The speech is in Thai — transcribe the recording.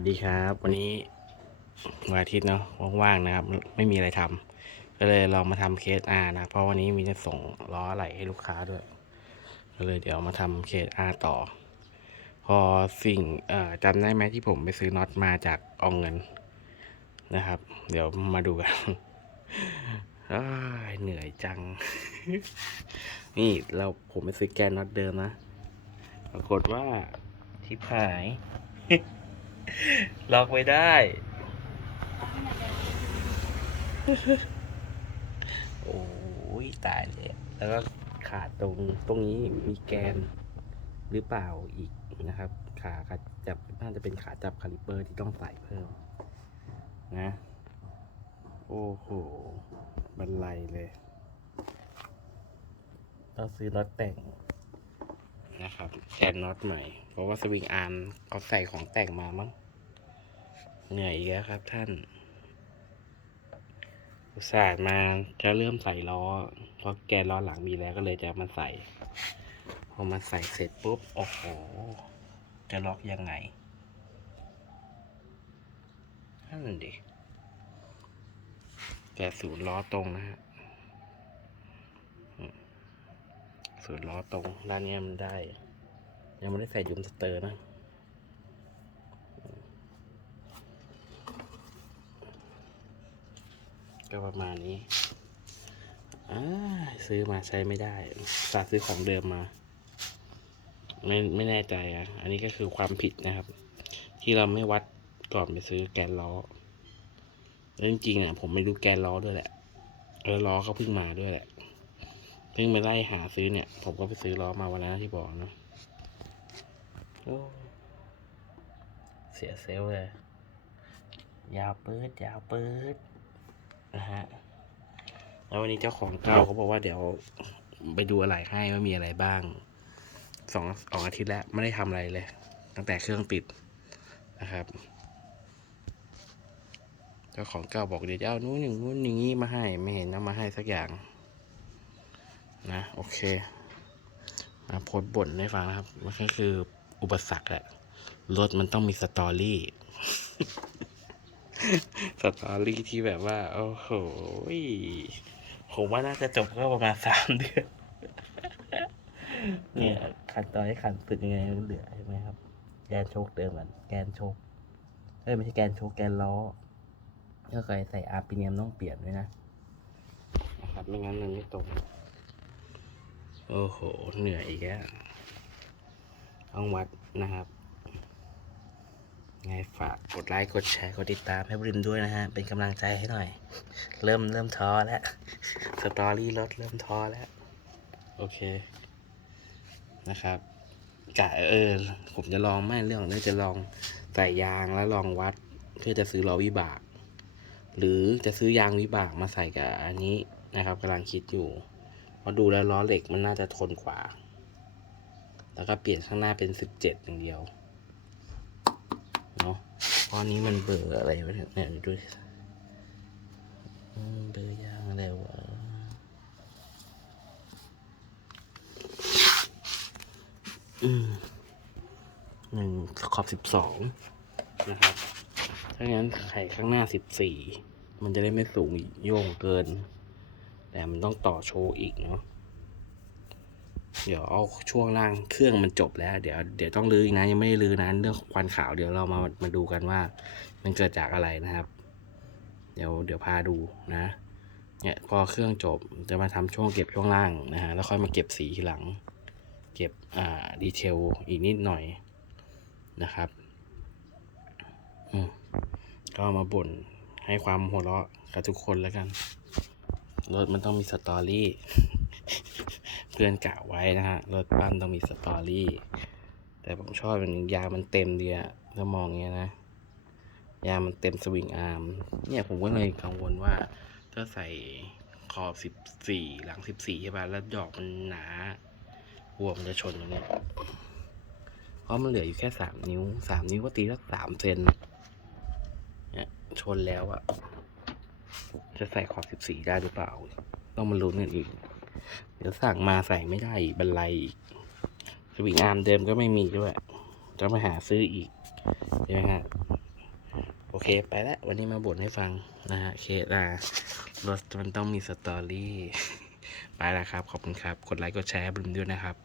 วัสดีครับ วันนี้วันอาทิตย์เนาะว่างๆนะครับ ไม่มีอะไรทำก็เลยลองมาทำเคสอานะ เพราะวันนี้มีจะส่งล้อไหลให้ลูกค้าด้วย ก็เลยเดี๋ยวมาทำเคสอาต่อ พอสิ่งจำได้ไหมที่ผมไปซื้อน็อตมาจากอองเงินนะครับ เดี๋ยวมาดูกันเหนื่อยจัง นี่เราผมไปซื้อแกนน็อตเดิมนะ ปรากฏว่าทิพหาย ล็อกไม่ได้ โอ้ยตายเลย แล้วก็ขาดตรงตรงนี้มีแกนหรือเปล่าอีกนะครับ ขาขาจับน่าจะเป็นขาจับคาลิเปอร์ที่ต้องใส่เพิ่ม นะ โอ้โหบันไลเลย ต้องซื้อน็อตแต่ง นะครับแกนน็อตใหม่ เพราะว่าสวิงอาร์มเขาใส่ของแต่งมามั้ง เหนื่อยอีกแล้วครับท่าน อุตส่าห์มาจะเริ่มใส่ล้อ เพราะแกนล้อหลังมีแล้วก็เลยจะมาใส่ พอมาใส่เสร็จปุ๊บ โอ้โห จะล็อกยังไงนั่นดิแต่ศูนย์ล้อตรงนะฮะอืม ศูนย์ล้อตรงด้านนี้มันได้ ยังไม่ได้ใส่ยุมสเตอร์นะก็ประมาณนี้ซื้อมาใช้ไม่ได้สาซื้อของเดิมมา ไม่ไม่แน่ใจอะ อันนี้ก็คือความผิดนะครับ ที่เราไม่วัดก่อนไปซื้อแกนล้อแล้วจริงอะ ผมไม่รู้แกนล้อด้วยแหละแล้วล้อเขาเพิ่งมาด้วยแหละ พิ่งไปไล่หาซื้อเนี่ย ผมก็ไปซื้อล้อมาวันนั้นที่บอกเนาะโอ้เสียเซลลเลย ยาวปืดยาวปืดนะฮะ แล้ววันนี้เจ้าของเก่าเขาบอกว่าเดี๋ยวไปดูอะไรให้ว่ามีอะไรบ้างสองสองอาทิตย์แล้วไม่ได้ทำอะไรเลย ตั้งแต่เครื่องติดนะครับ เจ้าของเก่าบอกเดี๋ยวจะเอานู้นอย่างนู้นอย่างนี้มาให้ ไม่เห็นเอามาให้สักอย่าง นะโอเคมาโพสบ่นให้ฟังนะครับ มันก็คืออุปสรรคแหละรถมันต้องมีสตอรี่ สตอรี่ที่แบบว่า โอ้โหยผมว่าน่าจะจบก็ประมาณสามเดือน เนี่ยขันตอนให้ขันสุดยังไงมันเหลือใช่ไหมครับ แกนโชคเดิมกันแกนโชคเอ้ยไม่ใช่แกนโชคแกนล้อก็เคยใส่อาร์ปิเนียมต้องเปลี่ยนด้วยนะนะครับ ไม่งั้นมันไม่ตรง โอ้โห เหนื่อยอีกแล้วต้องวัดนะครับ ไงฝากกดไลค์กดแชร์กดติดตามให้บริมด้วยนะฮะ เป็นกำลังใจให้หน่อย เริ่มเริ่มท้อแล้ว สตอรี่รถเริ่มท้อแล้ว โอเค นะครับกะเออ ผมจะลองไม่เรื่องนี้จะลองใส่ยางแล้วลองวัดเพื่อจะซื้อล้อวิบาก หรือจะซื้อยางวิบากมาใส่กับอันนี้นะครับกำลังคิดอยู่ ราะดูแล้วล้อเหล็กมันน่าจะทนกว่า แล้วก็เปลี่ยนข้างหน้าเป็นสิบเจ็ดอย่างเดียว เนาะเพราะอันนี้มันเบอร์อะไรวะเนี่ยดูเบอร์ยางอะไรวะอืมหนึ่งขอบสิบสองนะครับ ถ้างั้นไข่ข้างหน้าสิบสี่ มันจะได้ไม่สูงโย่งเกิน แต่มันต้องต่อโชว์อีกเนาะเดี๋ยวเอาช่วงล่างเครื่องมันจบแล้ว เดี๋ยวเดี๋ยวต้องรื้ออีกนะยังไม่ได้รื้อนะเรื่องควันขาวเดี๋ยวเรามามาดูกันว่า มันเกิดจากอะไรนะครับ เดี๋ยวเดี๋ยวพาดูนะเนี่ยพอเครื่องจบจะมาทำช่วงเก็บช่วงล่างนะฮะแล้วค่อยมาเก็บสีทีหลัง เก็บอ่าดีเทลอีกนิดหน่อยนะครับอืมก็มาบ่นให้ความหัวเราะกับทุกคนแล้วกัน รถมันต้องมีสตอรี่ เพื่อนกะไว้นะฮะ รถปั้นต้องมีสตอรี่ แต่ผมชอบอย่างนึงยางมันเต็มเดีอะถ้ามองเงี้ยนะ ยางมันเต็มสวิงอาร์ม เนี่ยผมก็เลยกังวลว่า ถ้าใส่ขอบสิบสี่หลังสิบสี่ใช่ป่ะ แล้วดอกมันหนาหัวมันจะชนตรงเนี้ยเพราะมันเหลืออยู่แค่สามนิ้ว สามนิ้วก็ตีสักสามเซน เนี่ย ชนแล้วอะ จะใส่ขอบสิบสี่ได้หรือเปล่า ต้องมาลุ้นกันอีก เดี๋ยวสั่งมาใส่ไม่ได้อีกบันไลอีกสวิงอาร์มเดิมก็ไม่มีด้วยต้องไปหาซื้ออีกใช่ไหมฮะเคไปแล้ววันนี้มาบ่นให้ฟังนะฮะเคสอะรถมันต้องมีสตอรี่ไปแล้วครับ ขอบคุณครับ กดไลค์กดแชร์ให้บลืมด้วยนะครับ